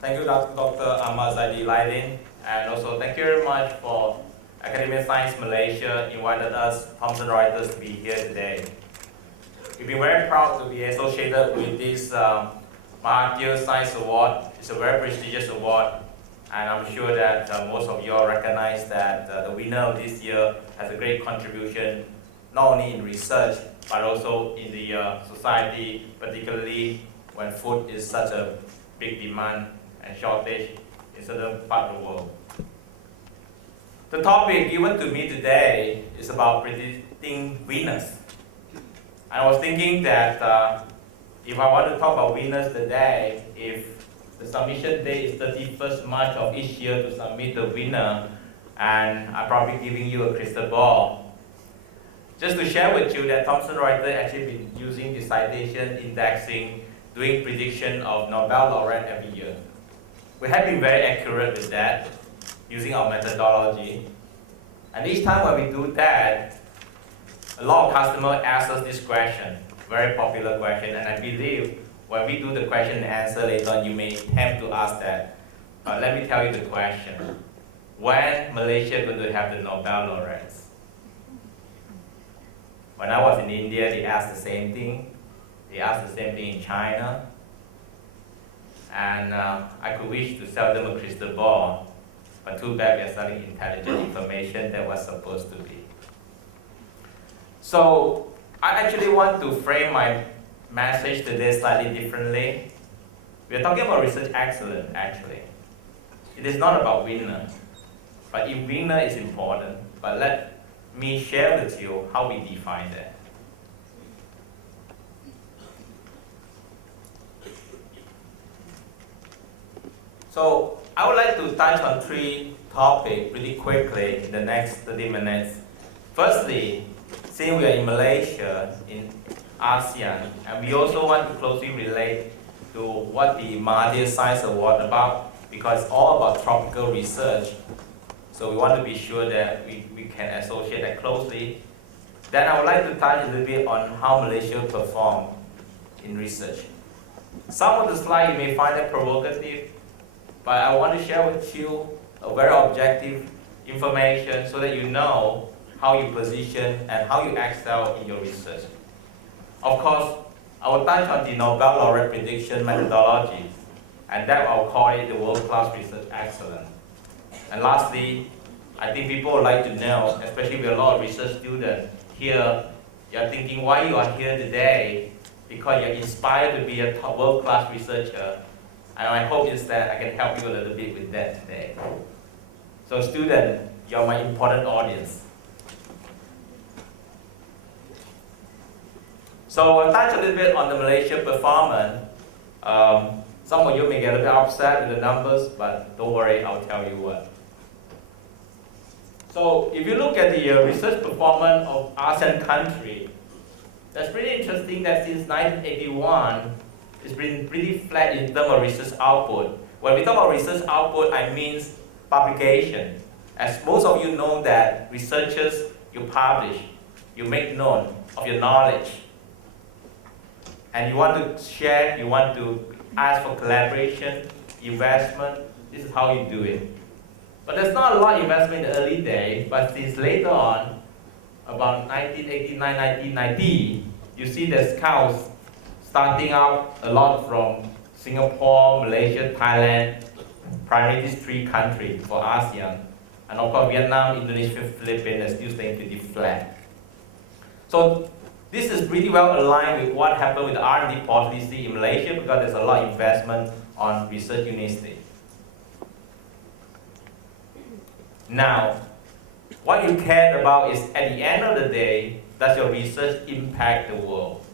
Thank you, Dr. Ahmad Zaidi Laidin, and also thank you very much for Academic Science Malaysia invited us, Thomson Reuters, to be here today. We've been very proud to be associated with this Mahathir Science Award. It's a very prestigious award, and I'm sure that most of you all recognize that the winner of this year has a great contribution, not only in research, but also in the society, particularly when food is such a big demand and shortage in certain parts of the world. The topic given to me today is about predicting winners. I was thinking that if I want to talk about winners today, if the submission date is 31st March of each year to submit the winner, and I'm probably giving you a crystal ball. Just to share with you that Thomson Reuters actually been using the citation indexing, doing prediction of Nobel laureate every year. We have been very accurate with that, using our methodology. And each time when we do that, a lot of customers ask us this question, very popular question, and I believe when we do the question and answer later on, you may have to ask that. But let me tell you the question. When Malaysia going to have the Nobel laureates? When I was in India, they asked the same thing. They asked the same thing in China. And I could wish to sell them a crystal ball, but too bad we're selling intelligent information that was supposed to be. So I actually want to frame my message today slightly differently. We're talking about research excellence, actually. It is not about winner, but if winner is important, but let me share with you how we define that. So I would like to touch on three topics really quickly in the next 30 minutes. Firstly, since we are in Malaysia, in ASEAN, and we also want to closely relate to what the Mahathir Science Award about, because it's all about tropical research. So we want to be sure that we can associate that closely. Then I would like to touch a little bit on how Malaysia performed in research. Some of the slides you may find it provocative, but I want to share with you a very objective information so that you know how you position and how you excel in your research. Of course, I will touch on the Nobel laureate prediction methodology, and that I'll call it the world-class research excellence. And lastly, I think people would like to know, especially with a lot of research students here, you're thinking why you are here today, because you're inspired to be a top world-class researcher. And my hope is that I can help you a little bit with that today. So students, you're my important audience. So I'll touch a little bit on the Malaysia performance. Some of you may get a bit upset with the numbers, but don't worry, I'll tell you what. So if you look at the research performance of ASEAN countries, that's pretty interesting that since 1981, it's been pretty flat in terms of research output. When we talk about research output, I mean publication. As most of you know that researchers, you publish, you make known of your knowledge. And you want to share, you want to ask for collaboration, investment. This is how you do it. But there's not a lot of investment in the early days, but since later on, about 1989, 1990, you see the scouts starting out a lot from Singapore, Malaysia, Thailand, primarily these three countries for ASEAN. And of course, Vietnam, Indonesia, Philippines are still staying pretty flat. So this is pretty well aligned with what happened with the R&D policy in Malaysia, because there's a lot of investment on research university. Now, what you care about is, at the end of the day, does your research impact the world?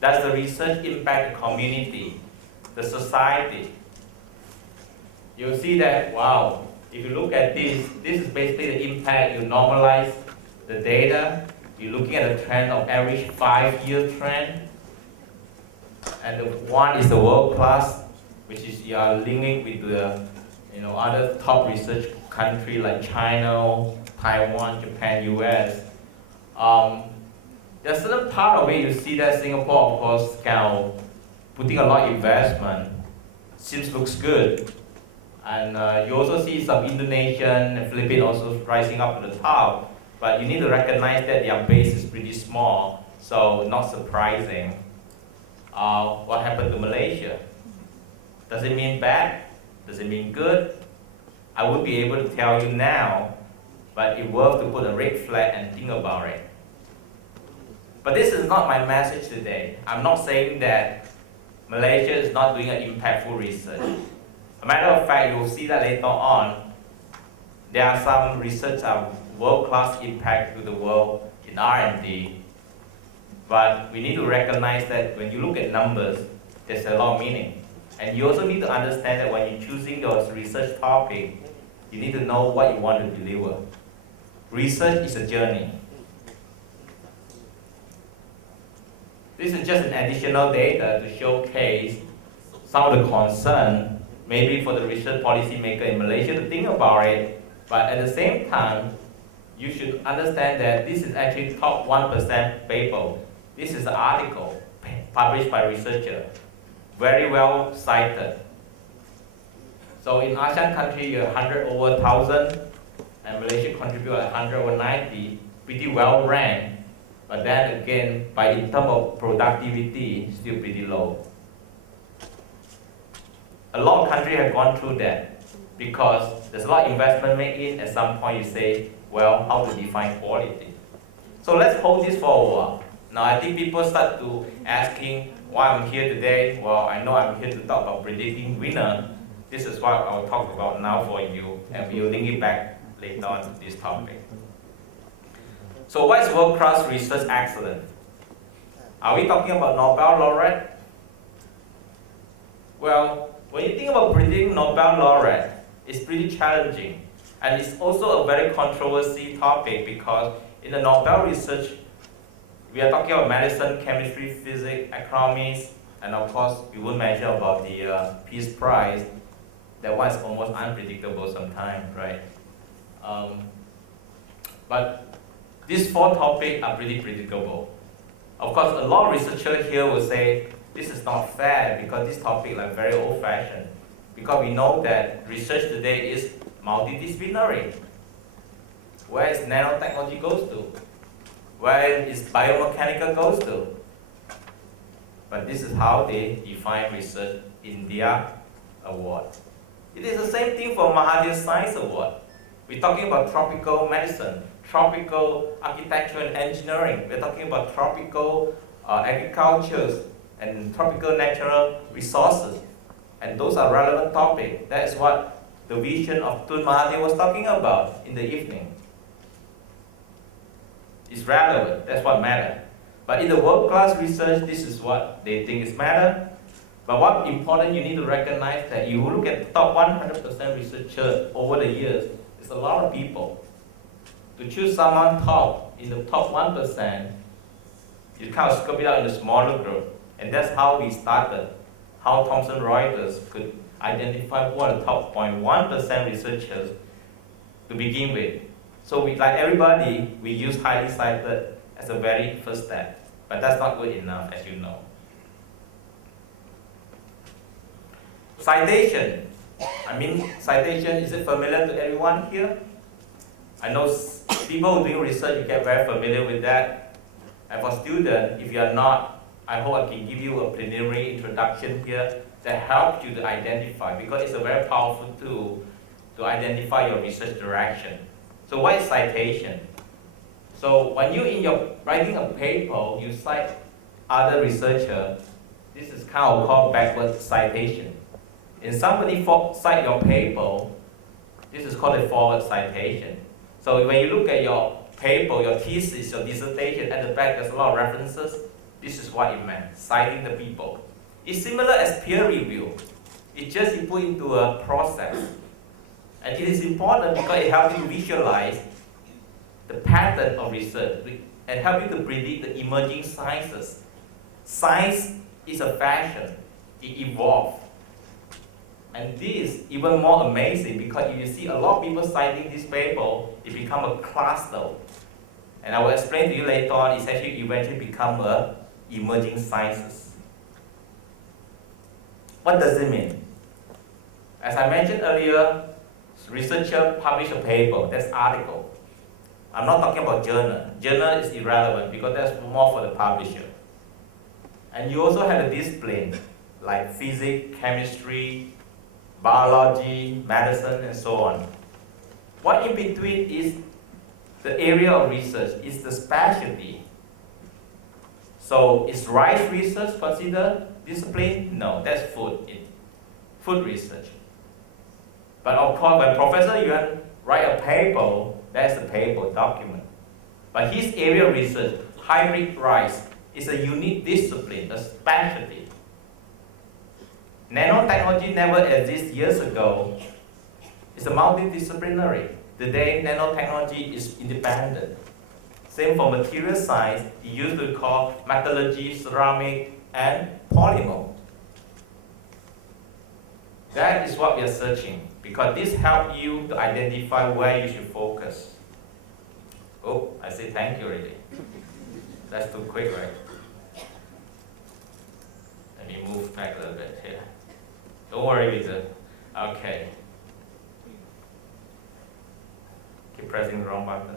Does the research impact the community, the society? You'll see that, wow, if you look at this, this is basically the impact. You normalize the data, you're looking at a trend of average 5-year trend, and the one is the world class, which is you are linking with the other top research country like China, Taiwan, Japan, US. There's a certain part of it you see that Singapore, of course, putting a lot of investment. looks good. And you also see some Indonesian and Philippines also rising up to the top, but you need to recognize that their base is pretty small, so not surprising. What happened to Malaysia? Does it mean bad? Does it mean good? I would be able to tell you now, but it's worth to put a red flag and think about it. But this is not my message today. I'm not saying that Malaysia is not doing an impactful research. As a matter of fact, you will see that later on. There are some research of world-class impact to the world in R&D. But we need to recognize that when you look at numbers, there's a lot of meaning. And you also need to understand that when you're choosing your research topic, you need to know what you want to deliver. Research is a journey. This is just an additional data to showcase some of the concern, maybe for the research policymaker in Malaysia to think about it, but at the same time, you should understand that this is actually top 1% paper. This is an article published by a researcher, very well cited. So in ASEAN country, you're 100 over 1,000, and Malaysia contribute 100 over 90, pretty well ranked. But then again, in terms of productivity, still pretty low. A lot of countries have gone through that because there's a lot of investment made in. At some point, you say, well, how to define quality? So let's hold this for a while. Now, I think people start to asking why I'm here today. Well, I know I'm here to talk about predicting winner. This is what I'll talk about now for you, and we'll link it back later on to this topic. So what is world-class research excellence? Are we talking about Nobel laureate? Well, when you think about predicting Nobel laureate, it's pretty challenging. And it's also a very controversial topic because in the Nobel research, we are talking about medicine, chemistry, physics, economics, and of course, we will mention about the Peace Prize. That one is almost unpredictable sometimes, right? But these four topics are pretty predictable. Of course, a lot of researchers here will say, this is not fair because this topic is very old-fashioned. Because we know that research today is multidisciplinary. Where is nanotechnology goes to? Where is biomechanical goes to? But this is how they define research in their award. It is the same thing for Mahathir Science Award. We're talking about tropical medicine, tropical architecture and engineering. We're talking about tropical agriculture and tropical natural resources. And those are relevant topics. That is what the vision of Tun Mahathir was talking about in the evening. It's relevant, that's what matters. But in the world-class research, this is what they think is matter. But what's important, you need to recognize that you look at the top 100% researchers over the years, it's a lot of people. To choose someone top, in the top 1%, you kind of scope it out in a smaller group. And that's how we started, how Thomson Reuters could identify who are the top 0.1% researchers to begin with. So we, like everybody, we use highly cited as a very first step. But that's not good enough, as you know. Citation. Citation, is it familiar to everyone here? I know people who do research, you get very familiar with that. And for students, if you are not, I hope I can give you a preliminary introduction here that helps you to identify, because it's a very powerful tool to identify your research direction. So what is citation? So when you in your writing a paper, you cite other researcher, this is kind of called backward citation. And somebody cite your paper, this is called a forward citation. So when you look at your paper, your thesis, your dissertation, at the back there's a lot of references. This is what it meant, citing the people. It's similar as peer review. It's just you put into a process. And it is important because it helps you visualize the pattern of research and help you to predict the emerging sciences. Science is a fashion, it evolves. And this even more amazing because if you see a lot of people citing this paper, it becomes a cluster. And I will explain to you later on, it's actually eventually become a emerging sciences. What does it mean? As I mentioned earlier, researcher published a paper, that's article. I'm not talking about journal. Journal is irrelevant because that's more for the publisher. And you also have a discipline like physics, chemistry, biology, medicine, and so on. What in between is the area of research, is the specialty. So is rice research considered discipline? No, that's food research. But of course, when Professor Yuan write a paper, that's the paper document. But his area of research, hybrid rice, is a unique discipline, a specialty. Nanotechnology never existed years ago. It's a multidisciplinary. Today, nanotechnology is independent. Same for material science, it used to call metallurgy, ceramic, and polymer. That is what we are searching, because this helps you to identify where you should focus. Oh, I say thank you already. That's too quick, right? Let me move back a little bit here. Don't worry with it. Okay. Keep pressing the wrong button.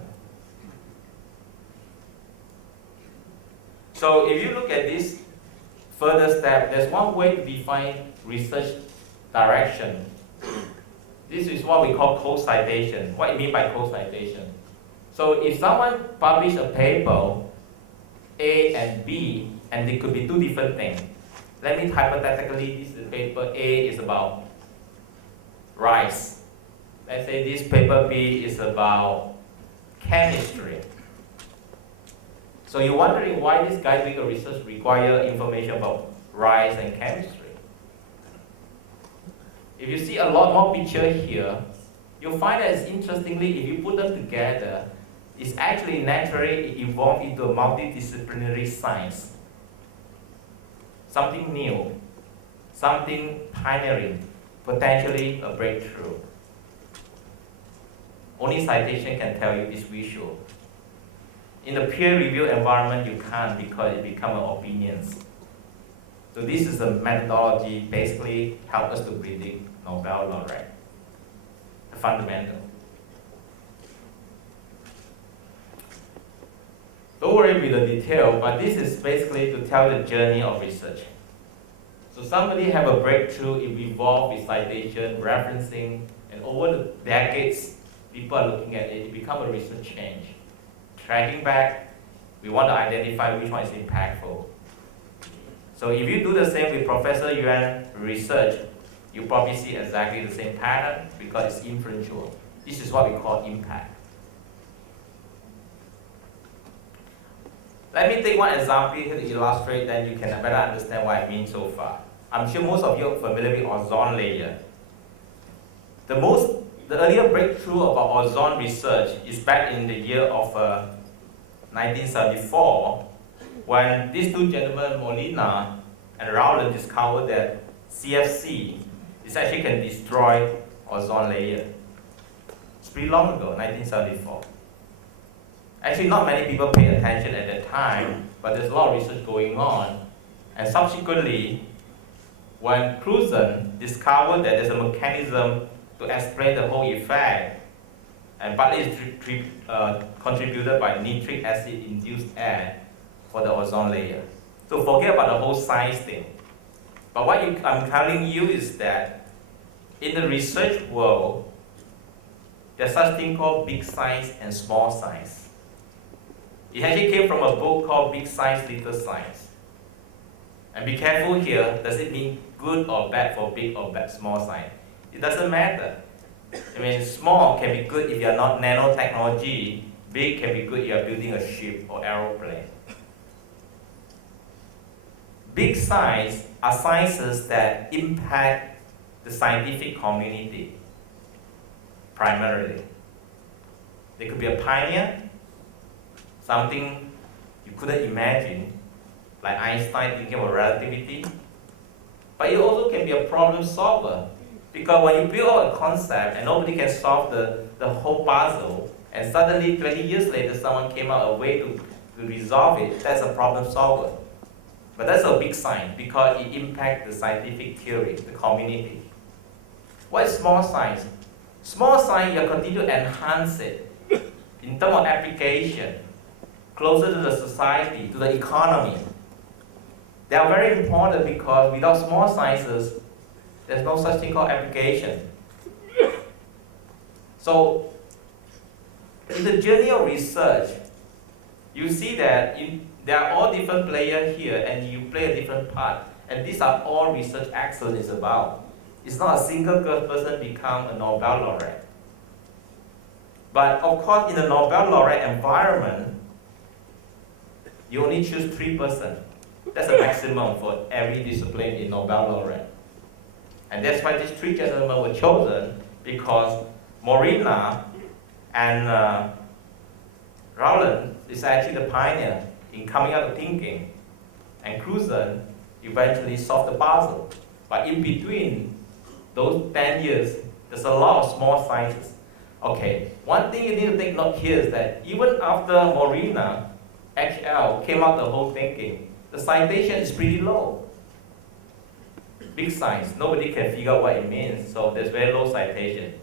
So if you look at this further step, there's one way to define research direction. This is what we call co-citation. What do you mean by co-citation? So if someone publishes a paper, A and B, and they could be two different things. Let me hypothetically, this is paper A is about rice. Let's say this paper B is about chemistry. So you're wondering why this guy doing a research requires information about rice and chemistry. If you see a lot more picture here, you'll find that it's interestingly, if you put them together, it's actually naturally evolved into a multidisciplinary science. Something new, something pioneering, potentially a breakthrough. Only citation can tell you this visual. In the peer review environment, you can't because it becomes opinions. So this is a methodology basically help us to predict Nobel laureate. The fundamental. Don't worry with the detail, but this is basically to tell the journey of research. So somebody have a breakthrough, it evolved with citation, referencing, and over the decades, people are looking at it, it becomes a research change. Tracking back, we want to identify which one is impactful. So if you do the same with Professor Yuan research, you probably see exactly the same pattern because it's influential. This is what we call impact. Let me take one example here to illustrate, then you can better understand what I mean so far. I'm sure most of you are familiar with ozone layer. The earlier breakthrough about ozone research is back in the year of 1974, when these two gentlemen, Molina and Rowland, discovered that CFC is actually can destroy ozone layer. It's pretty long ago, 1974. Actually, not many people paid attention at that time, but there's a lot of research going on. And subsequently, when Cruzen discovered that there's a mechanism to explain the whole effect, and partly it's contributed by nitric acid-induced air for the ozone layer. So forget about the whole science thing. But what I'm telling you is that in the research world, there's such thing called big science and small science. It actually came from a book called Big Science, Little Science. And be careful here, does it mean good or bad for big or bad small science? It doesn't matter. I mean, small can be good if you're not nanotechnology, big can be good if you're building a ship or aeroplane. Big science are sciences that impact the scientific community, primarily. They could be a pioneer, something you couldn't imagine, like Einstein thinking about relativity. But it also can be a problem solver, because when you build out a concept and nobody can solve the whole puzzle, and suddenly 20 years later someone came out a way to resolve it, that's a problem solver. But that's a big science because it impacts the scientific theory, the community. What is small science? Small science, you continue to enhance it in terms of application, closer to the society, to the economy. They are very important because without small sciences, there's no such thing called application. So, in the journey of research, you see that there are all different players here and you play a different part. And these are all research excellence is about. It's not a single person become a Nobel laureate. But of course, in the Nobel laureate environment, you only choose 3%. That's the maximum for every discipline in Nobel laureate. And that's why these 3 gentlemen were chosen, because Morina and Rowland is actually the pioneer in coming out of thinking. And Cruzen eventually solved the puzzle. But in between those 10 years, there's a lot of small sciences. Okay, one thing you need to take note here is that even after Morina, HL, came out the whole thinking, the citation is pretty low. Big science, nobody can figure out what it means, so there's very low citation.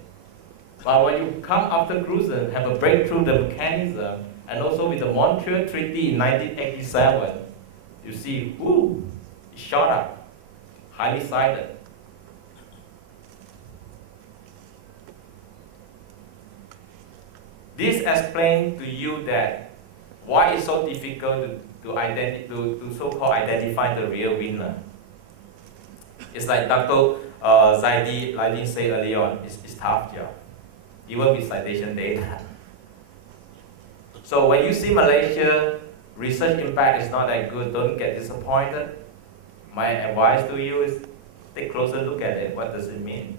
But when you come after Cruzen, have a breakthrough the mechanism, and also with the Montreal Treaty in 1987, you see, ooh, it shot up, highly cited. This explains to you that why it's so difficult to so-called identify the real winner. It's like Dr. Zaidi said earlier on, it's tough job, even with citation data. So when you see Malaysia research impact is not that good, don't get disappointed. My advice to you is take a closer look at it. What does it mean?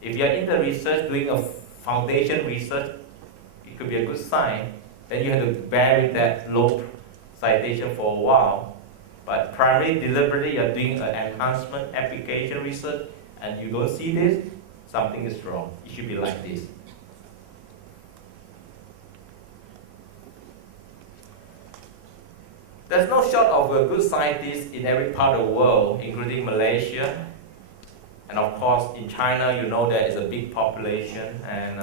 If you're in the research, doing a foundation research, it could be a good sign. Then you have to bear with that low citation for a while. But primarily, deliberately, you're doing an enhancement application research, and you don't see this, something is wrong. It should be like this. There's no short of a good scientist in every part of the world, including Malaysia. And of course, in China, you know there is a big population, and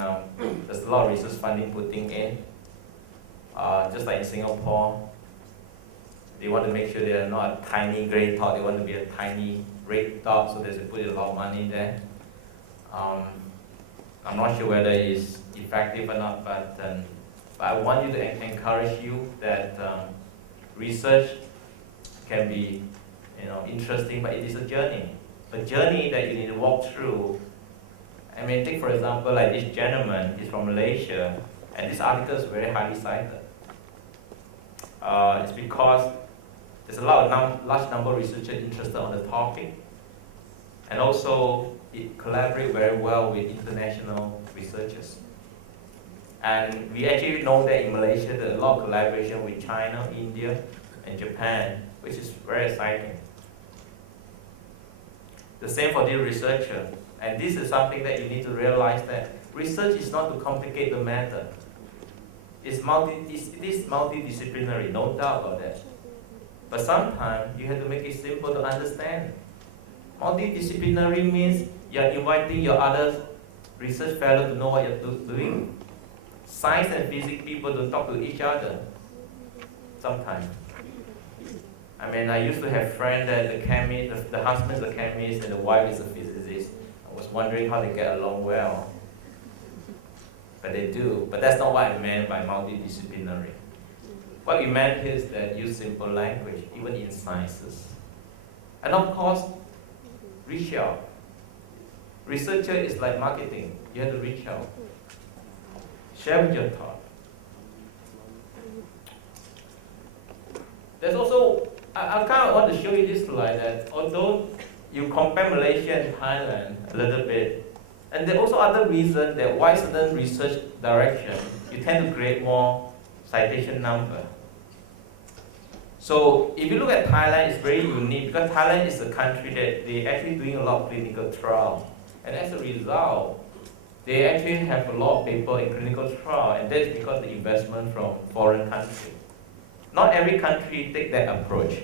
there's a lot of research funding putting in. Just like in Singapore, they want to make sure they're not a tiny grey dot, they want to be a tiny red dot, so they put a lot of money in there. I'm not sure whether it's effective or not, but I want you to encourage you that research can be, interesting, but it is a journey that you need to walk through. I mean, take for example, like this gentleman, he's from Malaysia, and this article is very highly cited. It's because there's a large number of researchers interested on the topic, and also it collaborates very well with international researchers. And we actually know that in Malaysia there's a lot of collaboration with China, India, and Japan, which is very exciting. The same for the researcher. And this is something that you need to realize, that research is not to complicate the matter. It is multidisciplinary, no doubt about that. But sometimes you have to make it simple to understand. Multidisciplinary means you're inviting your other research fellows to know what you're doing. Science and physics people don't talk to each other sometimes. I mean, I used to have friends that the chemist, the husband is a chemist and the wife is a physicist. I was wondering how they get along well. But they do. But that's not what I meant by multidisciplinary. What we meant here is that use simple language, even in sciences. And of course, reach out. Researcher is like marketing. You have to reach out. Share with your thought. There's also, I kind of want to show you this slide, that although you compare Malaysia and Thailand a little bit, and there are also other reasons that why certain research direction, you tend to create more citation number. So if you look at Thailand, it's very unique because Thailand is a country that they're actually doing a lot of clinical trial. And as a result, they actually have a lot of people in clinical trial, and that's because of the investment from foreign countries. Not every country take that approach.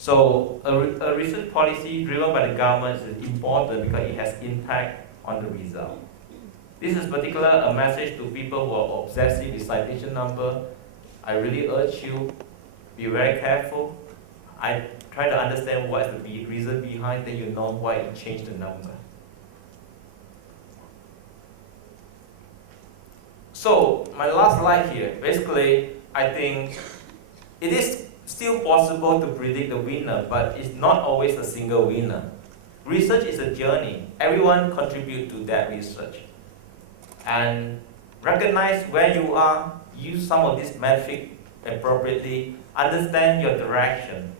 So a research policy driven by the government is important because it has impact on the result. This is particularly a message to people who are obsessive with citation number. I really urge you, be very careful. I try to understand what is the reason behind that, you know why you changed the number. So my last slide here, basically, I think it is still possible to predict the winner, but it's not always a single winner. Research is a journey. Everyone contributes to that research. And recognize where you are, use some of these metrics appropriately, understand your direction,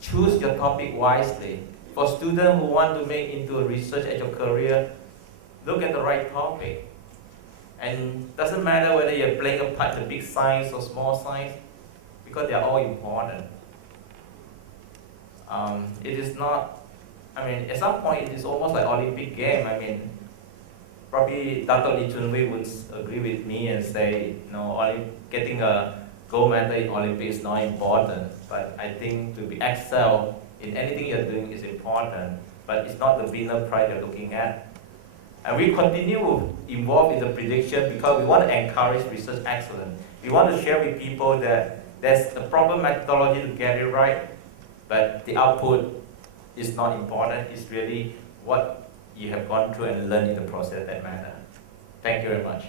choose your topic wisely. For students who want to make into a research as your career, look at the right topic. And doesn't matter whether you're playing a part in big science or small science, because they are all important. It is not, at some point it is almost like Olympic game. Probably Dr. Lee Chun-wei would agree with me and say, getting a gold medal in Olympics is not important. But I think to be excel in anything you're doing is important, but it's not the winner prize you're looking at. And we continue involved in the prediction because we want to encourage research excellence. We want to share with people that there's a proper methodology to get it right, but the output is not important. It's really what you have gone through and learned in the process that matter. Thank you very much.